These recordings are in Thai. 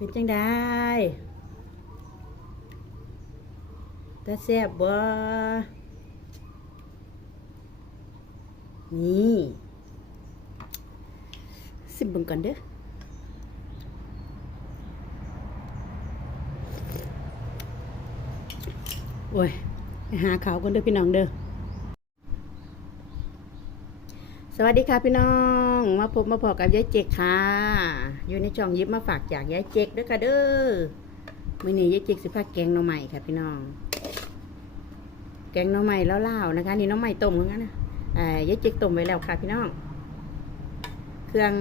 เป็นจังได้ตาแซ่บบ่นี่สิบบิ่งก่อนเด้อโอ้ยหาเขาวกันเด้อพี่น้องเด้อสวัสดีค่ะพี่น้อง มาพบมาพอกับยายเจกค่ะ อยู่ในช่องยิบมาฝากจากยายเจกด้อค่ะเด้อมื้อนี้ยายเจกสิพาแกงหน่อใหม่ค่ะพี่น้อง แกงหน่อใหม่แล้วเล่าวๆนะคะ นี่หน่อใหม่ต้มเหมือนกันนะเอ่ยายเจกต้มไว้แล้วค่ะพี่น้อง เครื่อง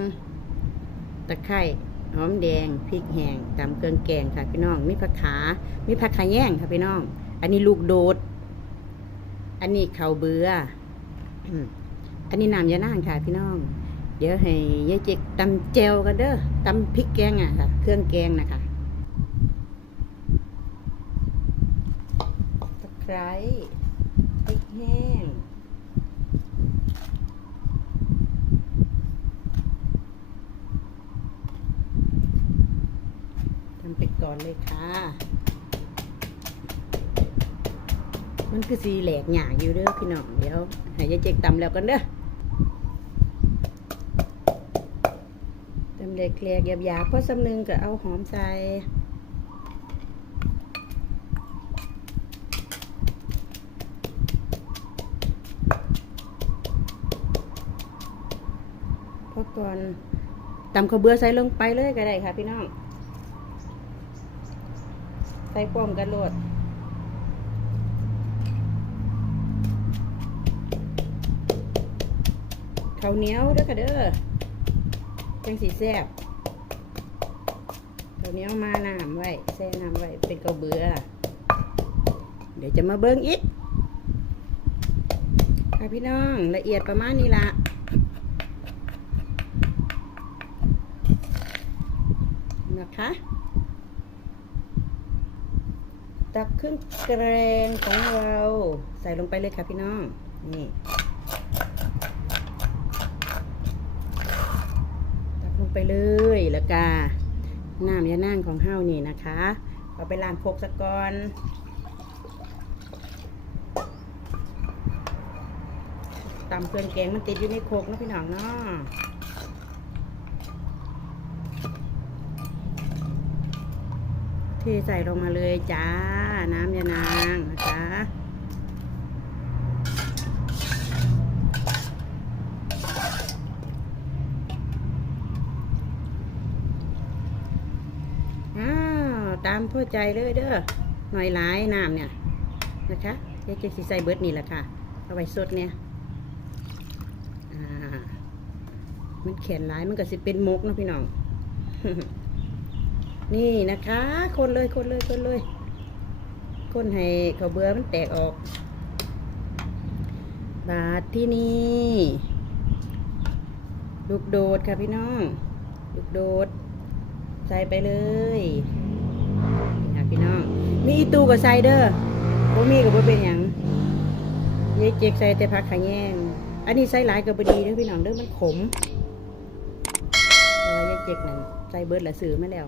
ตะไคร้หอมแดงพริกแห้งตำเครื่องแกงค่ะพี่น้อง มีผักขามีผักขาแย่งค่ะพี่น้อง อันนี้ลูกโดด อันนี้เข้าเบืออืมอันนี้น้ำยาน่างค่ะพี่น้อง เดี๋ยวให้ยายเจ๊กตำเจวกันเด้อตำพริกแกงอะค่ะ เครื่องแกงนะคะตะไคร้พริกแห้งทำไปก่อนเลยค่ะ มันคือสีแหลกหยาอยู่เด้อพี่น้อง เดี๋ยวให้ยายเจ๊กตำแล้วกันเด้อ ตำแหลกแหลกหยาบๆเพราะสำนึงก็เอาหอมใส่พอก่อนตำข้าวเบื่อใส่ลงไปเลยก็ได้ค่ะพี่น้อง ใส่พร้อมกันโลดข้าวเหนียวเด้อค่ะเด้อ จังสีแซ่บข้าวเหนียวมาน้ำไว้แช่น้ำไว้เป็นข้าวเบือ เดี๋ยวจะมาเบิ้งอีกค่ะพี่น้องละเอียดประมาณนี้ละนะคะตักเครื่องแกงของเราใส่ลงไปเลยค่ะพี่น้องนี่ ตักลง ไปเลยแล้วก็น้ำยานั่งของเฮานี่นะคะเอาไปล้างโคกสะก่อนตำเครื่องแกงมันติดอยู่ในโคกนะพี่น้องเนาะเทใส่ลงมาเลยจ้า น้ำยานางนะคะอ้าวตามทั่วใจเลยเด้อหน่อยหลายน้ำเนี่ยนะคะเดี๋ยวจะสิใส่เบิร์ดนี่แหละค่ะ เอาไว้สดเนี่ยอ่ามันแข็งหลายมันก็สิเป็นมกนะพี่น้อง นี่นะคะ คนเลยคนเลยคนเลย คนให้ข้าเบื่อมันแตกออก บาทที่นี่ลูกโดดค่ะพี่น้อง ลูกโดด ใส่ไปเลย พี่น้อง มีอีตูกับไซเดอร์บ่มีกับบ่เป็นอย่างยายเจ๊กใส่แต่ผักขะแยงอันนี้ใส่หลายกับบดีเด้อพี่น้องเด้อมันขมแต่ว่ายายเจ๊กนั่นใส่เบิร์ดละซื้อมาแล้ว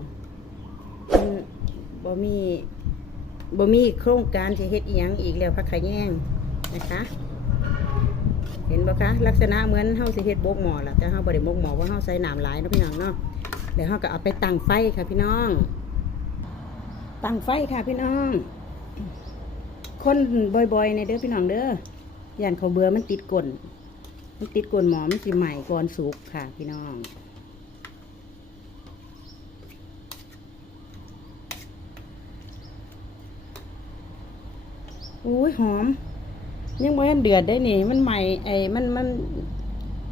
มันบ่มีบ่มีโครงการจะเฮ็ดอีหยังอีกแล้วพักขะแยงนะคะ เห็นบ่คะลักษณะเหมือนเฮาสิเฮ็ดบกหมอล่ะแต่เฮาบ่ได้บกหม้อเพราเฮาใส่น้ำหลายเนาะพี่น้องเนาะแล้วเฮาก็เอาไปตั้งไฟค่ะพี่น้อง ตั้งไฟค่ะพี่น้อง คนบ่อยๆในเด้อพี่น้องเด้อย่านเขาเบื่อมันติดก้นมันติดก้นหมอมันสิใหม่ก่อนสุกค่ะ พี่น้องอุ้ยหอม ยังไม่ทันเดือดได้นี่ มันใหม่ไอ้มันมัน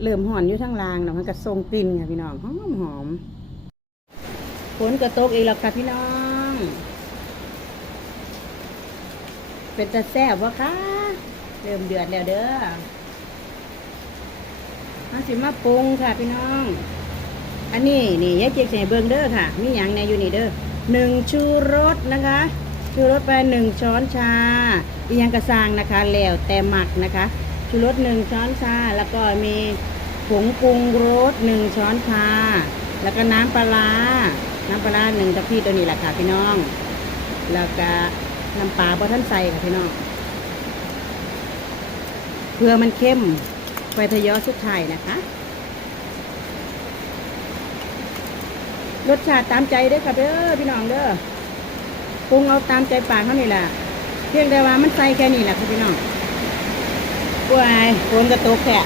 เริ่มหอนอยู่ทั้งรางแล้วมันก็ทรงกลิ่นค่ะพี่น้องหอมหอมฝนกระตกอีกแล้วค่ะพี่น้อง เป็นตะแซ่บวะคะเริ่มเดือดแล้วเด้อมาสิมาปรุงค่ะพี่น้อง อันนี้นี่ยายเจ๊กใส่เบิงเด้อค่ะ มีหยางในอยู่นี่เด้อหนึ่งชูรสนะคะชูรสไปหนึ่งช้อนชาอียังกระซังนะคะแล้วแต่หมักนะคะชูรสหนึ่งช้อนชา แล้วก็มีผงปรุงรสหนึ่งช้อนชา แล้วก็น้ำปลา น้ำปลาหนึ่งตะพี่ตัวนี้แหละค่ะพี่น้อง แล้วก็ น้ำปลาเพราะท่านใส่ค่ะพี่น้องเพื่อมันเข้มไฟทยอสุดท้ายนะคะ รสชาติตามใจได้ค่ะเด้อพี่น้องเด้อปรุงเอาตามใจปากเขานี่แหละเพียงแต่ว่ามันใส่แค่นี้แหละค่ะพี่น้องกวายโคนกระตุกแค่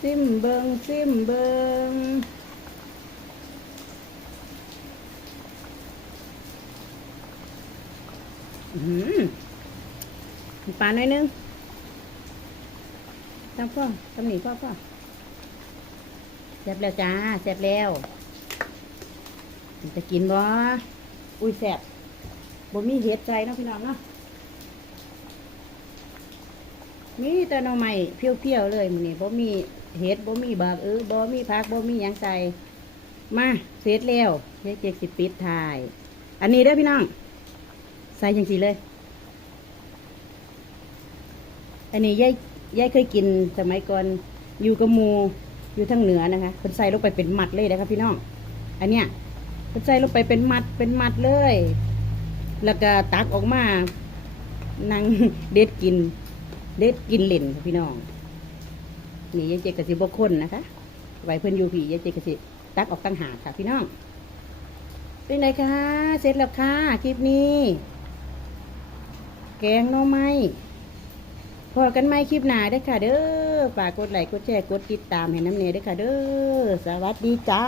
ซิมเบิงซิมเบิง อืมปลาหน่อยนึงจำพ่อจำหนีพ่อพ่อแซ่บแล้วจ้าแซ่บแล้ว จะกินบ่อุ้ยแซ่บบ่มีเห็ดใจนะพี่น้องเนาะมีแต่หน่อไม้เพี้ยวๆเลยมื้อนี้บ่มีเห็ดบ่มีบักเออบ่มีพักบ่มียังใจมาเสร็จแล้วเจ๊เจ๊สิบปีดท้าย อันนี้ได้พี่น้อง ใส่ยังสีเลย อันนี้ยายยายเคยกินสมัยก่อนอยู่กับมูอยู่ทางเหนือนะคะคนใส่ลงไปเป็นมัดเลยนะคะพี่น้อง อันเนี้ยคนใส่ลงไปเป็นมัดเป็นมัดเลย แล้วก็ตักออกมานั่งเด็ดกิน เด็ดกินเหล่นพี่น้อง นี่ยายเจกสิบกคนนะคะไว้เพื่อนยูพี่ยายเจกสิตักออกตั้งหาค่ะพี่น้องเป็นไงคะ เสร็จแล้วค่ะ คลิปนี้ แกงน้องไม้พอกันไม่คลิปหน้าได้ค่ะ เด้อฝากกดไลค์กดแชร์กดติดตามให้น้ำเนยได้ค่ะ เด้อสวัสดีจ้า